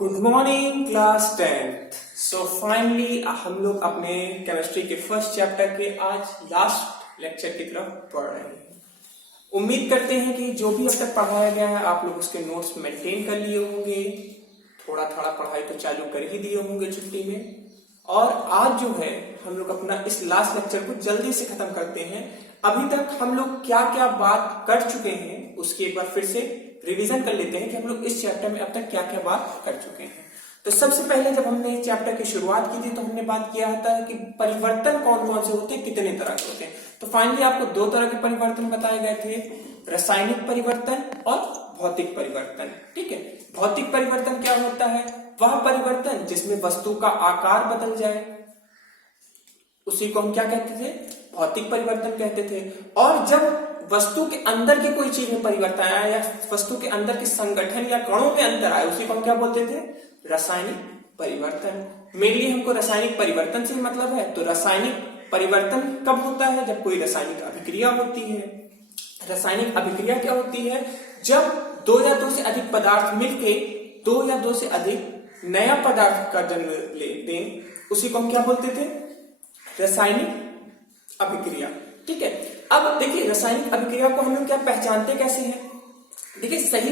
Good morning class 10th। So finally हम लोग अपने केमिस्ट्री के फर्स्ट चैप्टर के आज लास्ट लेक्चर की तरफ बढ़ रहे हैं। उम्मीद करते हैं कि जो भी अब तक पढ़ाया गया है आप लोग उसके नोट्स मेंटेन कर लिए होंगे, थोड़ा थोड़ा पढ़ाई तो चालू कर ही दिए होंगे छुट्टी में। और आज जो है हम लोग अपना इस लास्ट लेक्चर को जल्दी से खत्म करते हैं। अभी तक हम लोग क्या क्या बात कर चुके हैं उसकी एक बार फिर से रिवीजन कर लेते हैं कि हम लोग इस चैप्टर में अब तक क्या क्या बात कर चुके हैं। तो सबसे पहले जब हमने इस चैप्टर की शुरुआत की थी तो हमने बात किया था कि परिवर्तन कौन कौन से होते हैं, कितने तरह के होते हैं। तो फाइनली आपको दो तरह के परिवर्तन बताए गए थे, रासायनिक परिवर्तन और भौतिक परिवर्तन। ठीक है, भौतिक परिवर्तन क्या होता है? वह परिवर्तन जिसमें वस्तु का आकार बदल जाए, उसी को हम क्या कहते थे? भौतिक परिवर्तन कहते थे। और जब वस्तु के अंदर की कोई चीज में परिवर्तन आया या वस्तु के अंदर के संगठन या कणों में अंतर आया, उसी को हम क्या बोलते थे? रासायनिक परिवर्तन। मेनली हमको रासायनिक परिवर्तन से मतलब है। तो रासायनिक परिवर्तन कब होता है? जब कोई रासायनिक अभिक्रिया होती है। रासायनिक अभिक्रिया क्या होती है? जब दो या दो से अधिक पदार्थ मिलके दो या दो से अधिक नया पदार्थ का जन्म ले दें, उसी को हम क्या बोलते थे? रासायनिक अभिक्रिया। ठीक है, अब देखिए रासायनिक अभिक्रिया को हम लोग क्या पहचानते कैसे हैं? देखिए सही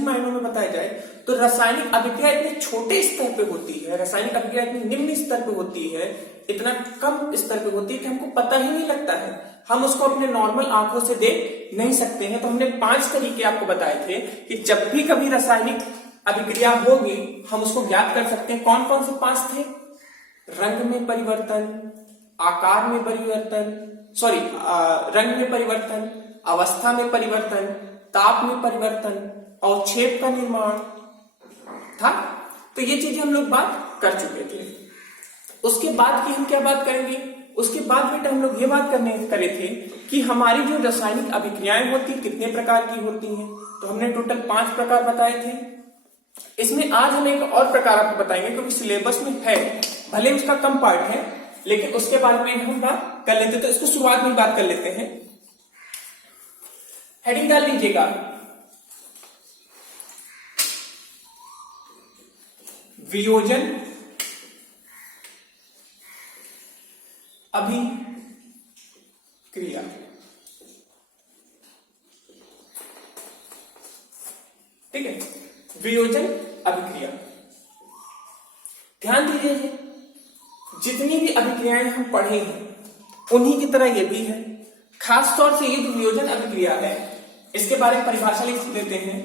मायनों में बताया जाए तो रासायनिक अभिक्रिया इतने छोटे स्तर पे होती है, रासायनिक अभिक्रिया इतनी निम्न स्तर पे होती है, इतना कम स्तर पे होती है कि हमको पता ही नहीं लगता है। हम उसको अपने नॉर्मल आंखों से देख नहीं सकते हैं। तो हमने 5 तरीके आपको बताए थे कि जब भी कभी रासायनिक अभिक्रिया होगी हम उसको ज्ञात कर सकते हैं। कौन कौन से 5 थे? रंग में परिवर्तन, आकार में परिवर्तन, रंग में परिवर्तन, अवस्था में परिवर्तन, ताप में परिवर्तन, अवक्षेप का निर्माण था। तो ये चीजें हम लोग बात कर चुके थे। उसके बाद की हम क्या बात करेंगे? उसके बाद बेटा हम लोग ये बात करे थे कि हमारी जो रासायनिक अभिक्रियाएं होती कितने प्रकार की होती हैं। तो हमने टोटल 5 प्रकार बताए थे। इसमें आज हम एक और प्रकार आपको बताएंगे क्योंकि सिलेबस में है, भले उसका कम पार्ट है लेकिन उसके बारे में हम बात कर लेते। तो इसको शुरुआत में बात कर लेते हैं। हेडिंग डाल लीजिएगा, वियोजन अभिक्रिया। ठीक है, वियोजन अभिक्रिया। ध्यान दीजिए, जितनी भी अभिक्रियाएं हम पढ़े हैं उन्हीं की तरह ये भी है। खास तौर से ये जो वियोजन अभिक्रिया है इसके बारे में परिभाषा लिख देते हैं।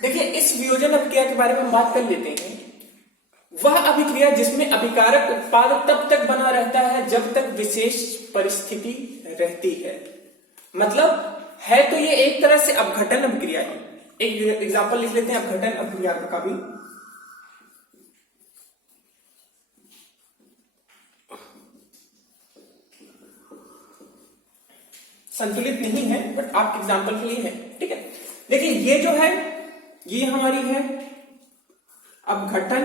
देखिए इस वियोजन अभिक्रिया के बारे में हम बात कर लेते हैं। वह अभिक्रिया जिसमें अभिकारक उत्पाद तब तक बना रहता है जब तक विशेष परिस्थिति रहती है। मतलब है तो ये एक तरह से अपघटन अभिक्रिया है। एक एग्जांपल लिख लेते हैं अपघटन अभिक्रिया का भी। संतुलित नहीं है बट आपके एग्जांपल के लिए है, ठीक है। देखिए ये जो है ये हमारी है अपघटन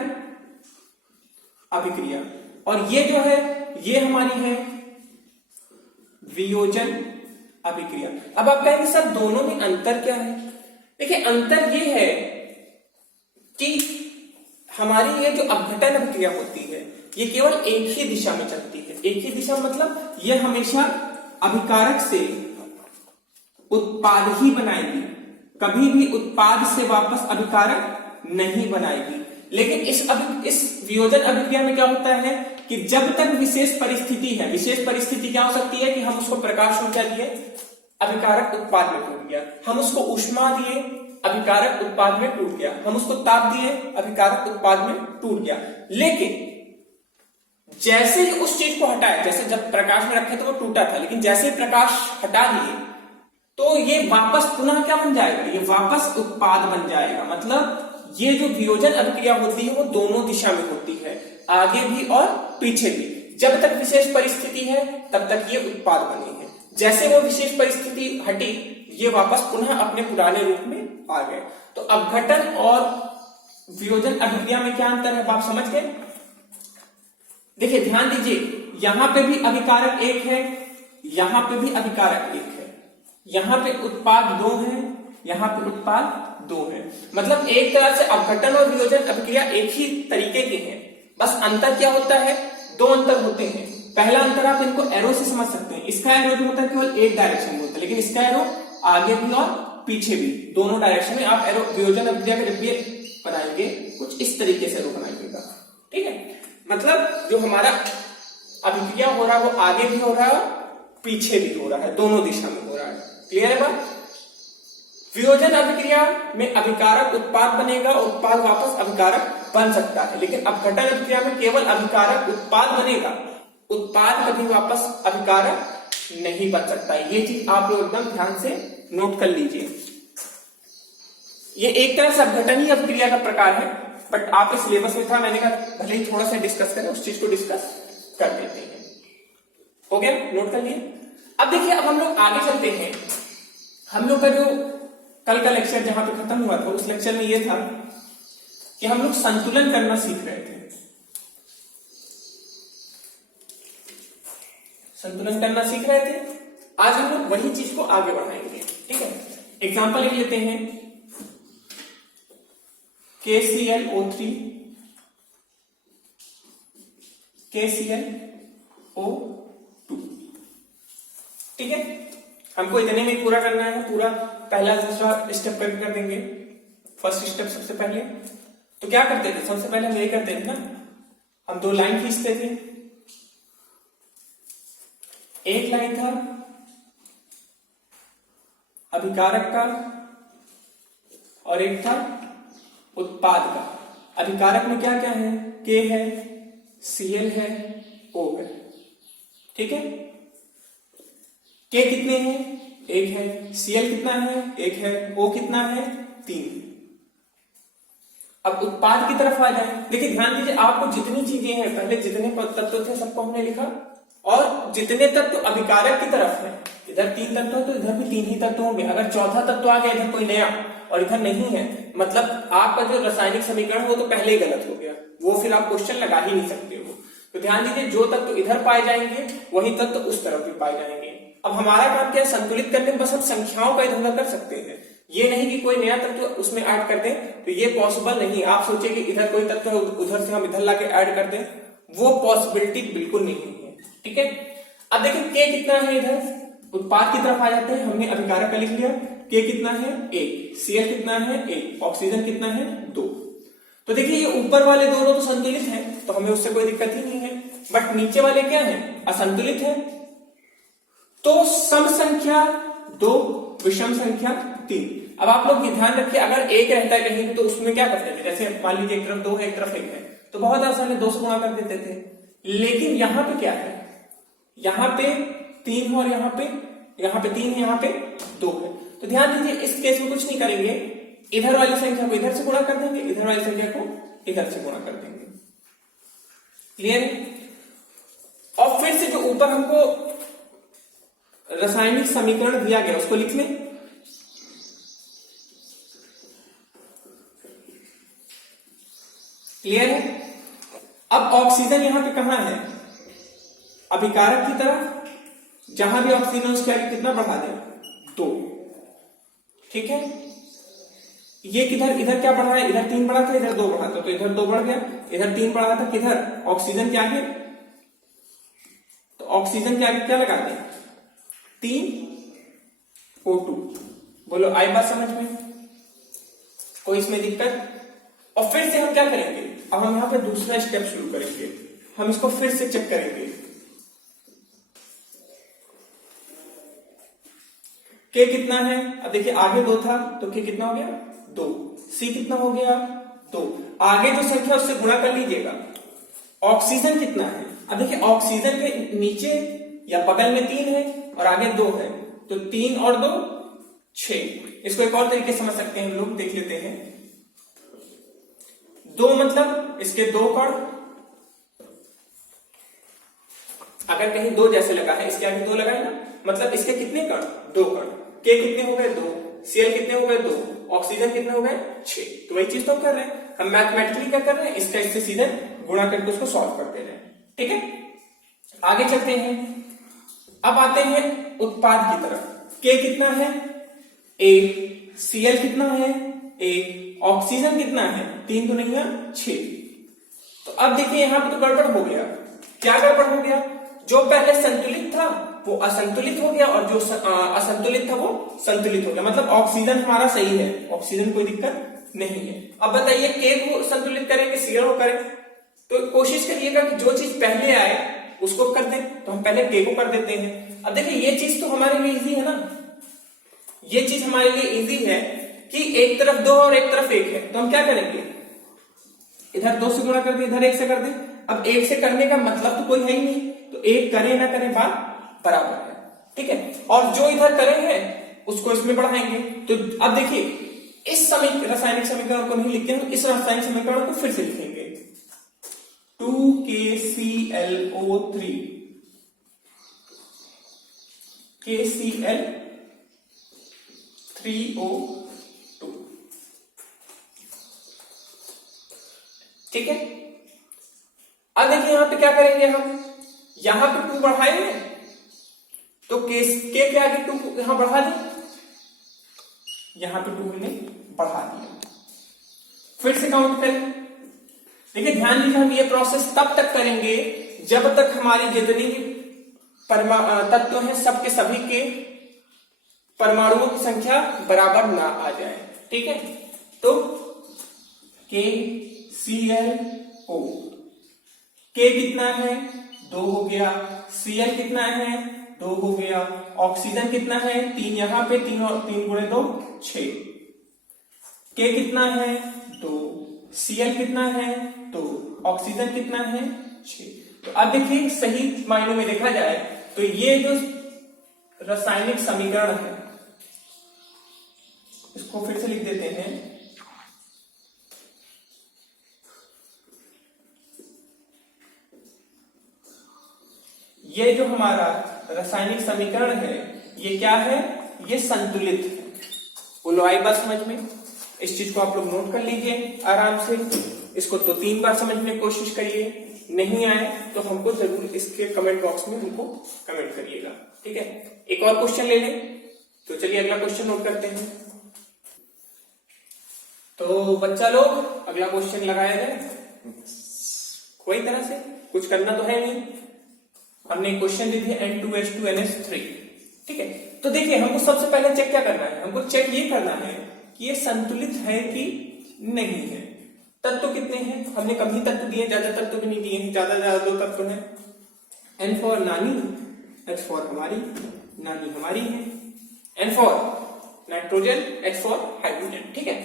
अभिक्रिया और ये जो है ये हमारी है वियोजन अभिक्रिया। अब आप कहेंगे सर दोनों में अंतर क्या है? देखिए अंतर ये है कि हमारी ये जो अपघटन अभिक्रिया होती है ये केवल एक ही दिशा में चलती है। एक ही दिशा मतलब ये हमेशा अभिकारक से उत्पाद ही बनाएगी, कभी भी उत्पाद से वापस अभिकारक नहीं बनाएगी। लेकिन इस वियोजन अभिक्रिया में क्या होता है कि जब तक विशेष परिस्थिति है, विशेष परिस्थिति क्या हो सकती है कि हम उसको प्रकाश ऊर्जा दिए अभिकारक उत्पाद में टूट गया, हम उसको ऊष्मा दिए अभिकारक उत्पाद में टूट गया, हम उसको ताप दिए अभिकारक उत्पाद में टूट गया। लेकिन जैसे ही उस चीज को हटाया, जैसे जब प्रकाश में रखे तो वो टूटा था, लेकिन जैसे ही प्रकाश हटा दिए तो ये वापस पुनः क्या बन जाएगा? ये वापस उत्पाद बन जाएगा। मतलब ये जो वियोजन अभिक्रिया होती है वो दोनों दिशा में होती है, आगे भी और पीछे भी। जब तक विशेष परिस्थिति है तब तक ये उत्पाद बने हैं, जैसे वो विशेष परिस्थिति हटी ये वापस पुनः अपने पुराने रूप में आ गए। तो अपघटन और वियोजन अभिक्रिया में क्या अंतर है आप समझ गए? देखिए ध्यान दीजिए, यहां पे भी अभिकारक एक है, यहां पे भी अभिकारक एक है, यहां पे उत्पाद दो है, यहां पे उत्पाद दो है। मतलब एक तरह से अपघटन और वियोजन अभिक्रिया एक ही तरीके के हैं, बस अंतर क्या होता है? दो अंतर होते हैं। पहला अंतर आप इनको एरो से समझ सकते हैं। इसका एरो जो होता है केवल एक डायरेक्शन में होता है, लेकिन इसका एरो आगे भी और पीछे भी दोनों डायरेक्शन में आप एरो वियोजन अभिक्रिया के जब भी बनाएंगे कुछ इस तरीके से एरो बनाइएगा, ठीक है। मतलब जो हमारा अभिक्रिया हो रहा है वो आगे भी हो रहा है और पीछे भी हो रहा है, दोनों दिशा में हो रहा है। क्लियर है बात? वियोजन अभिक्रिया में अभिकारक उत्पाद बनेगा, उत्पाद वापस अभिकारक बन सकता है, लेकिन अपघटन अभिक्रिया में केवल अभिकारक उत्पाद बनेगा, उत्पाद कभी वापस अभिकारक नहीं बन सकता। ये चीज आप लोग एकदम ध्यान से नोट कर लीजिए। ये एक तरह से अपघटन ही अभिक्रिया का प्रकार है, बट आपके सिलेबस में था, मैंने कहा भले ही थोड़ा सा डिस्कस करें, उस चीज को डिस्कस कर देते हैं। हो गया? नोट कर लिए। अब देखिए अब हम लोग आगे चलते हैं। हम लोग का जो कल का लेक्चर जहां पे खत्म हुआ था उस लेक्चर में यह था कि हम लोग संतुलन करना सीख रहे थे। संतुलन करना सीख रहे थे। आज हम लोग वही चीज को आगे बढ़ाएंगे, ठीक है। एग्जांपल लिख लेते हैं KClO3 KClO2, ठीक है। हमको इतने में पूरा करना है, पूरा पहला दूसरा स्टेप कर देंगे। फर्स्ट स्टेप सबसे पहले तो क्या करते थे? सबसे पहले हम यही करते थे ना, हम दो लाइन खींचते थे। एक लाइन था अभिकारक का और एक था उत्पाद का। अभिकारक में क्या क्या है? K है, Cl है, O है, ठीक है। K कितने हैं? एक है। Cl कितना है? एक है। O कितना है? 3। अब उत्पाद की तरफ आ जाए। देखिए ध्यान दीजिए, आपको जितनी चीजें हैं, पहले जितने तत्व थे सबको हमने लिखा, और जितने तत्व अभिकारक की तरफ है, इधर 3 तत्व है तो इधर भी 3 ही तत्व होंगे। अगर चौथा तत्व आ गया इधर कोई नया और इधर नहीं है, मतलब आपका जो रासायनिक समीकरण वो तो पहले ही गलत हो गया, वो फिर आप क्वेश्चन लगा ही नहीं सकते हो। तो ध्यान दीजिए, जो तत्व इधर पाए जाएंगे वही तत्व उस तरफ भी पाए जाएंगे। अब हमारा काम क्या है? संतुलित करने में बस हम संख्याओं का इधर उधर कर सकते हैं। ये नहीं कि कोई नया तत्व उसमें ऐड कर दें, तो ये पॉसिबल नहीं। आप सोचिए कि इधर कोई तत्व है, उधर से हम इधर लाके ऐड कर दें, वो पॉसिबिलिटी बिल्कुल नहीं है, ठीक है। अब देखिए K कितना है? इधर उत्पाद की तरफ आ जाते हैं। हमने अभिकारक का लिख लिया। K कितना है? 1। Cl कितना है? 1। ऑक्सीजन कितना है? 2। तो देखिए ये ऊपर वाले दोनों तो संतुलित हैं, तो हमें उससे कोई दिक्कत ही नहीं है। बट नीचे वाले क्या है? असंतुलित है। तो सम संख्या 2, विषम संख्या 3। अब आप लोग ये ध्यान रखिए, अगर एक रहता है कहीं तो उसमें क्या करते थे, जैसे मान लीजिए एक तरफ 2 है एक तरफ 1 है, तो बहुत आसान है 2 से गुणा कर देते थे। लेकिन यहाँ पे क्या है, यहाँ पे 3 है और यहाँ पे 3 है, यहाँ पे 2 है। तो ध्यान दीजिए, इस केस में कुछ नहीं करेंगे, इधर वाली संख्या को इधर से गुणा कर देंगे, इधर वाली संख्या को इधर से गुणा कर देंगे। क्लियर है? और फिर से जो ऊपर हमको रासायनिक समीकरण दिया गया उसको लिख लें। क्लियर है? अब ऑक्सीजन यहां पे कहां है, अभिकारक की तरफ, जहां भी ऑक्सीजन उसके आगे कितना बढ़ा दें, 2। ठीक है, ये किधर, इधर क्या बढ़ा है, इधर 3 बढ़ा था, इधर 2 बढ़ा था, तो इधर 2 बढ़ गया, इधर 3 बढ़ा था, किधर ऑक्सीजन के आगे, तो ऑक्सीजन के आगे क्या लगा दें, 3O2। बोलो आई बात समझ में, कोई इसमें दिक्कत? और फिर से हम क्या करेंगे, अब हम यहां पे दूसरा स्टेप शुरू करेंगे, हम इसको फिर से चेक करेंगे। के कितना है, अब देखिए आगे 2 था तो के कितना हो गया, 2। सी कितना हो गया, 2। आगे जो संख्या उससे गुणा कर लीजिएगा। ऑक्सीजन कितना है, अब देखिए ऑक्सीजन के नीचे या बगल में 3 है और आगे 2 है, तो 3 और 2 6। इसको एक और तरीके समझ सकते हैं हम लोग, देख लेते हैं। 2 मतलब इसके 2 कण, अगर कहीं 2 जैसे लगा है, इसके आगे 2 लगा है ना, मतलब इसके कितने कण, 2 कण। के कितने हो गए, 2। Cl कितने हो गए, 2। ऑक्सीजन कितने हो गए, 6। तो वही चीज तो हम कर रहे हैं, हम मैथमेटिकली क्या कर रहे हैं, इसका इससे सीधे गुणा करके उसको सॉल्व करते रहे। ठीक है, आगे चलते हैं। अब आते हैं उत्पाद की तरफ। के कितना है, 1। Cl कितना है, 1। ऑक्सीजन कितना है, 3 तो नहीं है, 6। तो अब देखिए यहां पे तो गड़बड़ हो गया। क्या गड़बड़ हो गया, जो पहले संतुलित था वो असंतुलित हो गया और जो असंतुलित था वो संतुलित हो गया। मतलब ऑक्सीजन हमारा सही है, ऑक्सीजन कोई दिक्कत नहीं है। अब बताइए के को संतुलित करेंगे, Cl को करें, तो कोशिश करिएगा कि जो चीज पहले आए उसको कर दें। तो हम पहले के को कर देते हैं। अब देखिए ये चीज तो हमारे लिए इजी है ना, ये चीज हमारे लिए इजी है कि एक तरफ 2 और एक तरफ 1 है, तो हम क्या करेंगे, इधर 2 से गुणा कर दें, इधर 1 से कर दें। अब 1 से करने का मतलब तो कोई है ही नहीं, तो 1 करें ना करें बात बराबर है। ठीक है, और जो इधर करे हैं उसको इसमें बढ़ाएंगे। तो अब देखिए इस रासायनिक समीकरण को नहीं लिखते, हम इस रासायनिक समीकरण को फिर से लिखेंगे। 2KClO3 KCl3O2। ठीक है, अब देखिए यहां पे क्या करेंगे, हम यहां पे 2 बढ़ाएंगे तो के आगे 2 यहां बढ़ा दें, यहां पे 2 हमने बढ़ा दिया। फिर से काउंट करें। देखिए ध्यान दीजिए, हम ये प्रोसेस तब तक करेंगे जब तक हमारी जितनी भी तत्व हैं सबके सभी के परमाणुओं की संख्या बराबर ना आ जाए। ठीक है, तो KClO, के कितना है, 2 हो गया। Cl कितना है, 2 हो गया। ऑक्सीजन कितना है, 3 यहां पे, 3 और 3 गुणे 2 6। के कितना है, 2। Cl कितना है, 2। ऑक्सीजन कितना है, 6। तो अब देखिए सही मायनों में देखा जाए तो ये जो रासायनिक समीकरण है इसको फिर से लिख देते हैं। ये जो हमारा रासायनिक समीकरण है ये क्या है, ये संतुलित है। बोलो आई बात समझ में, इस चीज को आप लोग नोट कर लीजिए आराम से। इसको तो 3 बार समझने की कोशिश करिए, नहीं आए तो हमको जरूर इसके कमेंट बॉक्स में हमको कमेंट करिएगा। ठीक है, एक और क्वेश्चन ले लें। तो चलिए अगला क्वेश्चन नोट करते हैं। तो बच्चा लोग अगला क्वेश्चन लगाया जाए, कोई तरह से कुछ करना तो है नहीं। हमने क्वेश्चन दी थी N2H2NH3। ठीक है, तो देखिए हमको सबसे पहले चेक क्या करना है, हमको चेक ये करना है कि ये संतुलित है कि नहीं है। तत्व कितने हैं, हमने कम ही तत्व दिए, ज्यादा तत्व भी नहीं दिए हैं, ज्यादा 2 तत्व हैं। N फॉर नानी, H फॉर हमारी, नानी हमारी है। N for nitrogen, H for hydrogen, ठीक है।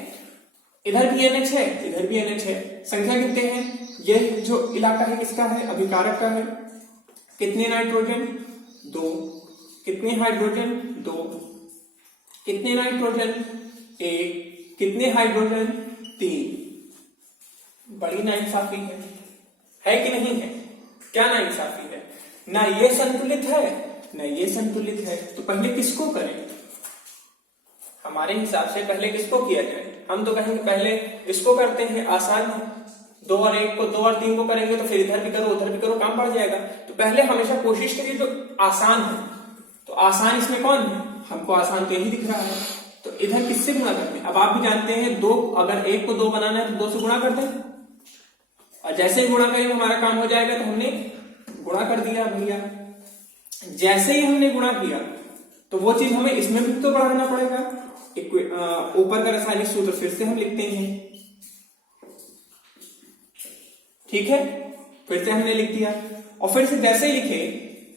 इधर भी NH है, इधर भी NH है। संख्या कितने हैं? ये जो इलाका है किसका है? अभिकारक का है। कितने नाइट्रोजन? 2। कितने हाइड्रोजन? 2। कितने नाइट्रोजन? 1। कितने हाइड्रोजन? 3। बड़ी नाइंसाफी है कि नहीं है? क्या नाइंसाफी है? ना ये संतुलित है ना ये संतुलित है। तो पहले किसको करें? हमारे हिसाब से पहले किसको किया जाए? हम तो कहेंगे पहले इसको करते हैं, आसान है। 2 और 1 को, 2 और 3 को करेंगे तो फिर इधर भी करो उधर भी करो, काम बढ़ जाएगा। तो पहले हमेशा कोशिश करिए जो आसान है। तो आसान इसमें कौन है? हमको आसान तो यही दिख रहा है। तो इधर किससे गुणा करते हैं? अब आप भी जानते हैं 2, अगर 1 को 2 बनाना है तो 2 से गुणा कर दें, और जैसे ही गुणा करेंगे हमारा काम हो जाएगा। तो हमने गुणा कर दिया भैया। जैसे ही हमने गुणा किया तो वो चीज हमें इसमें भी तो बढ़ाना पड़ेगा। ऊपर का रासायनिक सूत्र फिर से हम लिखते हैं, ठीक है। फिर से हमने लिख दिया और फिर से जैसे ही लिखे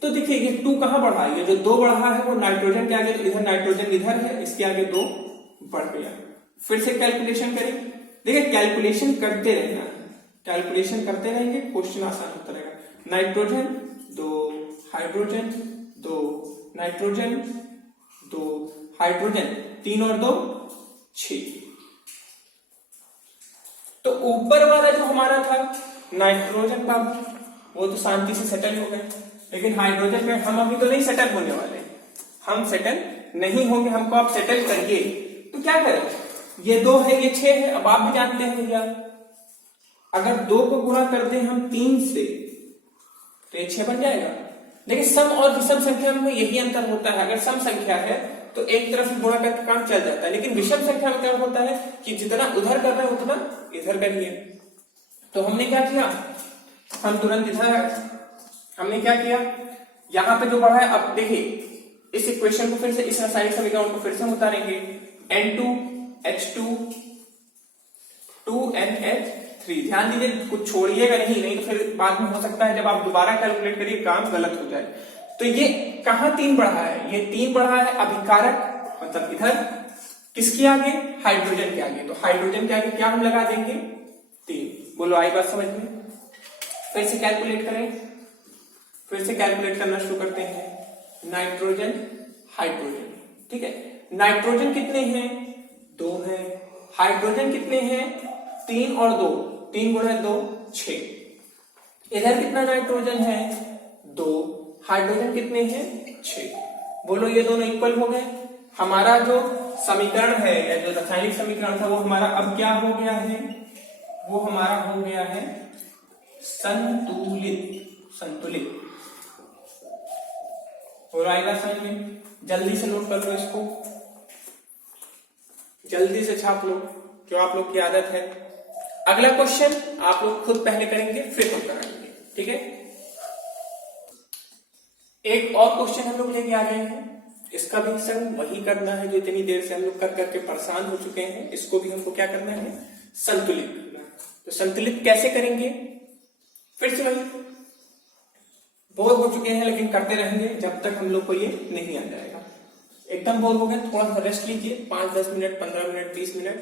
तो देखिए ये 2 कहां बढ़ा? ये जो 2 बढ़ा है वो नाइट्रोजन के आगे, तो इधर नाइट्रोजन इधर है, इसके आगे 2 बढ़ गया। फिर से कैलकुलेशन करें। देखिए कैलकुलेशन करते रहना, कैलकुलेशन करते रहेंगे, क्वेश्चन आसान होता रहेगा। नाइट्रोजन 2, हाइड्रोजन 2, नाइट्रोजन 2, हाइड्रोजन 3 और 2 6। तो ऊपर वाला जो हमारा था नाइट्रोजन का वो तो शांति से सेटल हो गए, लेकिन हाइड्रोजन में हम अभी तो नहीं सेटल होने वाले। हम सेटल नहीं होंगे, हमको आप सेटल करिए। तो क्या करें? ये 2 है, ये 6 है। अब आप भी जानते हैं भैया अगर 2 को गुणा कर दें हम 3 से तो ये 6 बन जाएगा। लेकिन सम और विषम संख्या में यही अंतर होता है। अगर सम संख्या है तो एक तरफ गुणा करके काम चल जाता है, लेकिन विषम संख्या में क्या होता है कि जितना उधर कर रहे हैं उतना इधर करिए। तो हमने क्या किया? हम तुरंत इधर हमने क्या किया? यहां पे जो बढ़ा है, अब देखिए इस इक्वेशन को फिर से, इस रासायनिक समीकरण को फिर से हम उतारेंगे। N2H2 2NH3। ध्यान दीजिए कुछ छोड़िएगा नहीं तो फिर बाद में हो सकता है जब आप दोबारा कैलकुलेट करिए काम गलत हो जाए। तो ये कहां 3 बढ़ा है? ये 3 बढ़ा है अभिकारक, मतलब इधर किसके आगे? हाइड्रोजन के आगे। तो हाइड्रोजन के आगे क्या हम लगा देंगे? 3। बोलो आई बात समझ में? फिर से कैलकुलेट करें, फिर से कैलकुलेट करना शुरू करते हैं। नाइट्रोजन हाइड्रोजन, ठीक है। नाइट्रोजन कितने हैं? 2 है। हाइड्रोजन कितने हैं? 3 और 2, 3 गुणा 2 6। इधर कितना नाइट्रोजन है? 2। हाइड्रोजन कितने हैं? 6। बोलो ये दोनों इक्वल हो गए। हमारा जो समीकरण है या जो रासायनिक समीकरण था वो हमारा अब क्या हो गया है? वो हमारा हो गया है संतुलित। संतुलित हो रहा है समझ में? जल्दी से नोट कर लो इसको, जल्दी से छाप लो, क्यों आप लोग की आदत है। अगला क्वेश्चन आप लोग खुद पहले करेंगे फिर हम कराएंगे, ठीक है। एक और क्वेश्चन हम लोग लेके आ गए हैं, इसका भी सर वही करना है जो इतनी देर से हम लोग कर करके परेशान हो चुके हैं। इसको भी हमको क्या करना है? संतुलित करना है। तो संतुलित कैसे करेंगे? फिर से वही, बोर हो चुके हैं लेकिन करते रहेंगे जब तक हम लोग को ये नहीं आ जाएगा। एकदम बोर हो गए, थोड़ा सा रेस्ट लीजिए, 5-10 मिनट, 15 मिनट, 20 मिनट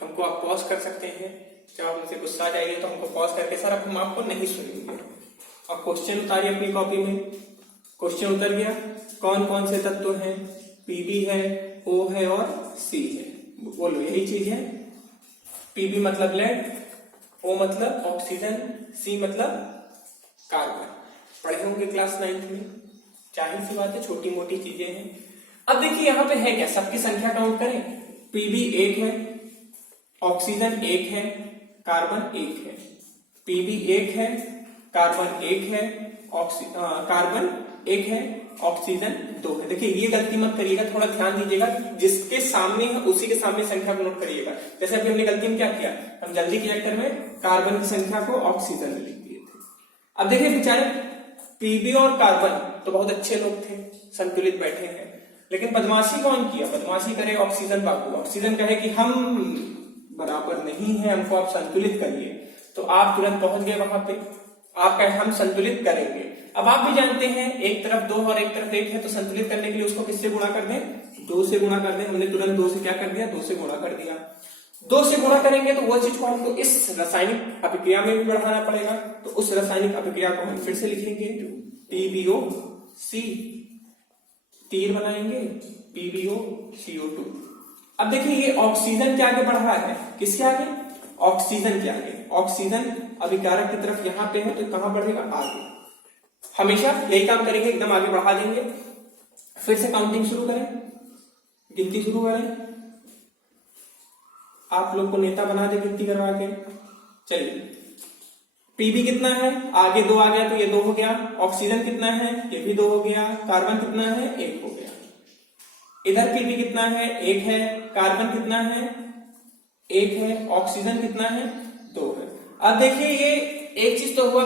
हमको आप पॉज कर सकते हैं। जब आप मुझसे गुस्सा आ जाइए तो हमको पॉज करके सर अब हम आपको नहीं सुनेंगे। और क्वेश्चन उतारिए अपनी कॉपी में। क्वेश्चन उतर गया, कौन कौन से तत्व हैं? Pb है, O है और C है। बोलो यही चीज है। Pb मतलब लेड, O मतलब ऑक्सीजन, C मतलब कार्बन। पढ़े होंगे क्लास 9th में, जाहिर सी बात है छोटी मोटी चीजें हैं। अब देखिए यहाँ पे है क्या, सबकी संख्या काउंट करें। Pb 1 है, ऑक्सीजन 1 है, कार्बन 1 है। Pb 1 है, कार्बन 1 है, कार्बन 1 है, ऑक्सीजन 2 है। देखिए ये गलती मत करिएगा, थोड़ा ध्यान दीजिएगा, जिसके सामने है उसी के सामने संख्या को नोट करिएगा। जैसे अभी हमने गलती में क्या किया, हम जल्दी के चक्कर में कार्बन की संख्या को ऑक्सीजन में लिख दिए थे। अब देखिए बेचारे पीबी और कार्बन तो बहुत अच्छे लोग थे, संतुलित बैठे हैं, लेकिन बदमाशी कौन किया? बदमाशी करे ऑक्सीजन बाबू। ऑक्सीजन कहे कि हम बराबर नहीं है, हमको आप संतुलित करिए। तो आप तुरंत पहुंच गए वहां पे, आप कहे हम संतुलित करेंगे। अब आप भी जानते हैं एक तरफ 2 और एक तरफ 1 है, तो संतुलित करने के लिए उसको किससे गुणा कर दें? 2 से गुणा कर दें। हमने तुरंत 2 से क्या कर दिया? 2 से गुणा कर दिया। 2 से गुणा करेंगे तो वो चीज को हमको इस रासायनिक अभिक्रिया में भी बढ़ाना पड़ेगा, तो उस रासायनिक अभिक्रिया को हम फिर से लिखेंगे PbOC, तीर बनाएंगे PbOCO2। अब देखिए ये ऑक्सीजन के आगे बढ़ रहा है, किसके आगे? ऑक्सीजन के आगे। ऑक्सीजन अभिकारक की तरफ यहां पे है तो कहां बढ़ेगा? आगे। हमेशा यही काम करेंगे, एकदम आगे बढ़ा देंगे। फिर से काउंटिंग शुरू करें, गिनती शुरू करें। आप लोग को नेता बना दे गिनती करवा के। चलिए, पीबी कितना है? आगे 2 आ गया तो ये 2 हो गया। ऑक्सीजन कितना है? ये भी 2 हो गया। कार्बन कितना है? 1 हो गया। इधर पीबी कितना है? 1 है। कार्बन कितना है? 1 है। ऑक्सीजन कितना है? 2 है। अब देखिए ये एक चीज तो हुआ,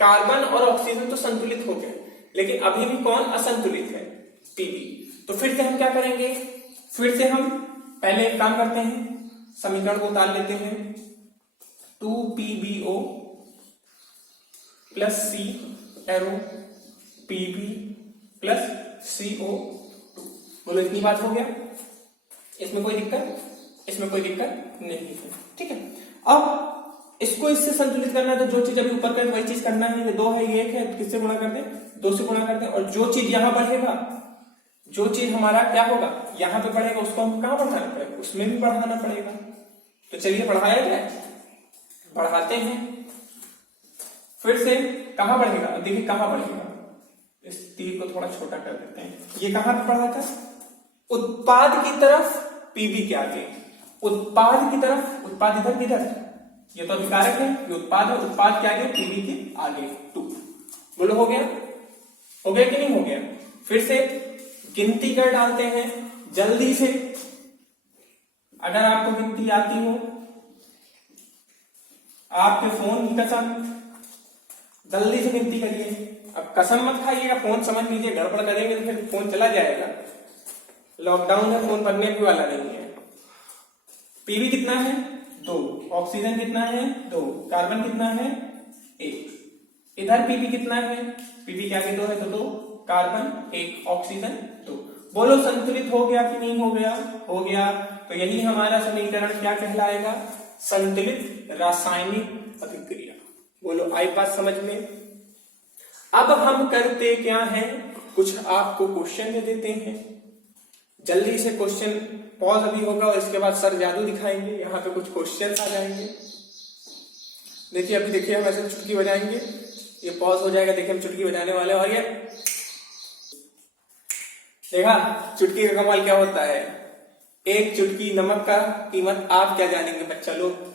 कार्बन और ऑक्सीजन तो संतुलित हो गए, लेकिन अभी भी कौन असंतुलित है? पीबी। तो फिर से हम क्या करेंगे? फिर से हम पहले एक काम करते हैं, समीकरण को उतार लेते हैं। 2PbO plus C arrow Pb plus CO2। बोलो इतनी बात हो गया? इसमें कोई दिक्कत? इसमें कोई दिक्कत नहीं है, ठीक है। अब इसको इससे संतुलित करना है तो जो चीज अभी ऊपर करें वही चीज करना है। ये 2 है, ये 1 है, तो किससे गुणा कर दें? 2 से गुणा कर दें। और जो चीज यहां बढ़ेगा, जो चीज हमारा क्या होगा यहां पे बढ़ेगा, उसको हम कहां बढ़ाना पड़ेगा? उसमें भी बढ़ाना पड़ेगा। तो चलिए बढ़ाया जाए, बढ़ाते हैं। फिर से कहां बढ़ेगा? देखिए कहां बढ़ेगा, इस तीर को थोड़ा छोटा कर देते हैं। ये कहां पे बढ़ा था? उत्पाद की तरफ, पीबी के आगे। उत्पाद की तरफ, उत्पाद इधर किधर? ये तो अभिकारक है, ये उत्पाद है, उत्पाद के आगे पीबी के आगे 2। बोलो हो गया? हो गया कि नहीं हो गया? फिर से गिनती कर डालते हैं जल्दी से। अगर आपको गिनती आती हो, आपके फोन की कसम, जल्दी से गिनती करिए। अब कसम मत खाइएगा, फोन समझ लीजिए, गड़बड़ करेंगे तो फिर फोन चला जाएगा। लॉकडाउन है, फोन बनने भी वाला नहीं है। पीबी कितना है? 2। ऑक्सीजन कितना है? 2। कार्बन कितना है? 1। इधर पीबी कितना है? पीबी के आगे 2 है तो 2। Carbon 1, oxygen 2। बोलो संतुलित हो गया कि नहीं हो गया? हो गया। तो यही हमारा समीकरण क्या कहलाएगा? संतुलित रासायनिक अभिक्रिया। बोलो आई बात समझ में? अब हम करते क्या है, कुछ आपको क्वेश्चन दे देते हैं। जल्दी से क्वेश्चन पॉज अभी होगा और इसके बाद सर जादू दिखाएंगे, यहाँ पे कुछ क्वेश्चन आ जाएंगे। देखिए अभी देखिए, हम ऐसे चुटकी बजाएंगे, ये पॉज हो जाएगा। देखिए हम चुटकी बजाने वाले हैं और ये देखा चुटकी का कमाल क्या होता है। एक चुटकी नमक का कीमत आप क्या जानेंगे बच्चा लोग।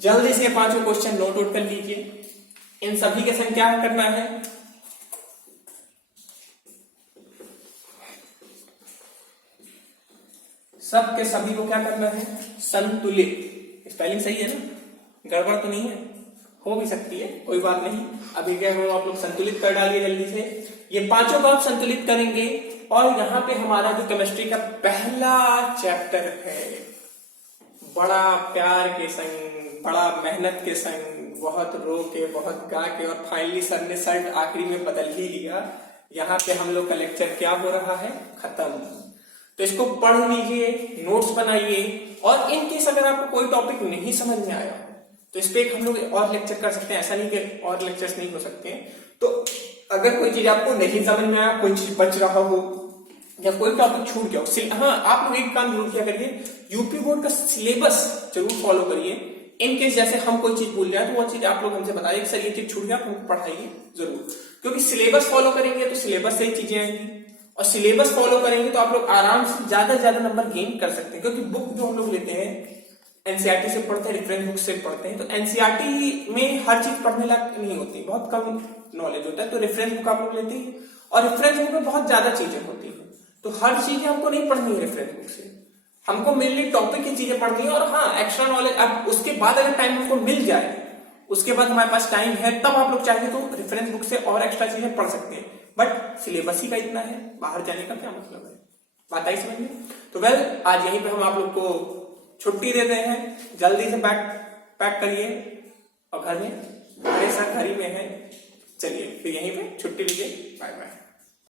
जल्दी से 5 क्वेश्चन नोट आउट कर लीजिए। इन सभी के संग क्या करना है? सब के सभी को क्या करना है? संतुलित। स्पेलिंग सही है ना? गड़बड़ तो नहीं है? हो भी सकती है, कोई बात नहीं। अभी क्या हम आप लोग संतुलित कर डालिए जल्दी से। ये 5 को आप संतुलित करेंगे और यहाँ पे हमारा जो केमिस्ट्री का पहला चैप्टर है, बड़ा प्यार के संग, बड़ा मेहनत के संग, बहुत रो के, बहुत गा के और फाइनली सर ने शर्ट आखिरी में बदल ही लिया। यहाँ पे हम लोग का लेक्चर क्या हो रहा है? खत्म। तो इसको पढ़ लीजिए, नोट्स बनाइए, और इन केस अगर आपको कोई टॉपिक नहीं समझ में आया तो इस पे हम लोग और लेक्चर कर सकते हैं। ऐसा नहीं कि और लेक्चर्स नहीं हो सकते हैं। तो अगर कोई चीज आपको नहीं समझ में आया, कोई चीज बच रहा हो या कोई टॉपिक छूट गया हो, हाँ आप लोग एक काम जरूर क्या करिए, यूपी बोर्ड का सिलेबस जरूर फॉलो करिए। इन केस जैसे हम कोई चीज भूल जाए तो वो चीज आप लोग हमसे बताइए कि सर ये चीज छूट गया, हमको पढ़ाइए जरूर। क्योंकि सिलेबस फॉलो करेंगे तो सिलेबस से ही चीजें आएंगी, और सिलेबस फॉलो करेंगे तो आप लोग आराम से ज्यादा से ज्यादा नंबर गेन कर सकते हैं। क्योंकि बुक जो हम लोग लेते हैं एनसीईआरटी से पढ़ते हैं, रेफरेंस बुक से पढ़ते हैं, तो एनसीईआरटी में हर चीज पढ़ने लायक नहीं होती, बहुत कम नॉलेज होता है। तो रेफरेंस बुक आप लोग लेते हैं और रेफरेंस बुक में बहुत ज्यादा चीजें होती है, तो हर चीजें हमको नहीं पढ़नी है रेफरेंस बुक से, हमको मेनली टॉपिक की चीजें पढ़नी है। और हाँ एक्स्ट्रा नॉलेज अब उसके बाद अगर टाइम हमको मिल जाए, उसके बाद हमारे पास टाइम है, तब आप लोग चाहेंगे तो रेफरेंस बुक से और एक्स्ट्रा चीजें पढ़ सकते हैं। बट सिलेबस ही का इतना है, बाहर जाने का क्या मतलब है? बात आई समझ में? तो वेल आज यहीं पे हम आप लोग को छुट्टी देते हैं। जल्दी से पैक करिए और घर में, अरे सर घर ही में है, चलिए फिर यहीं पे छुट्टी लीजिए, बाय बाय।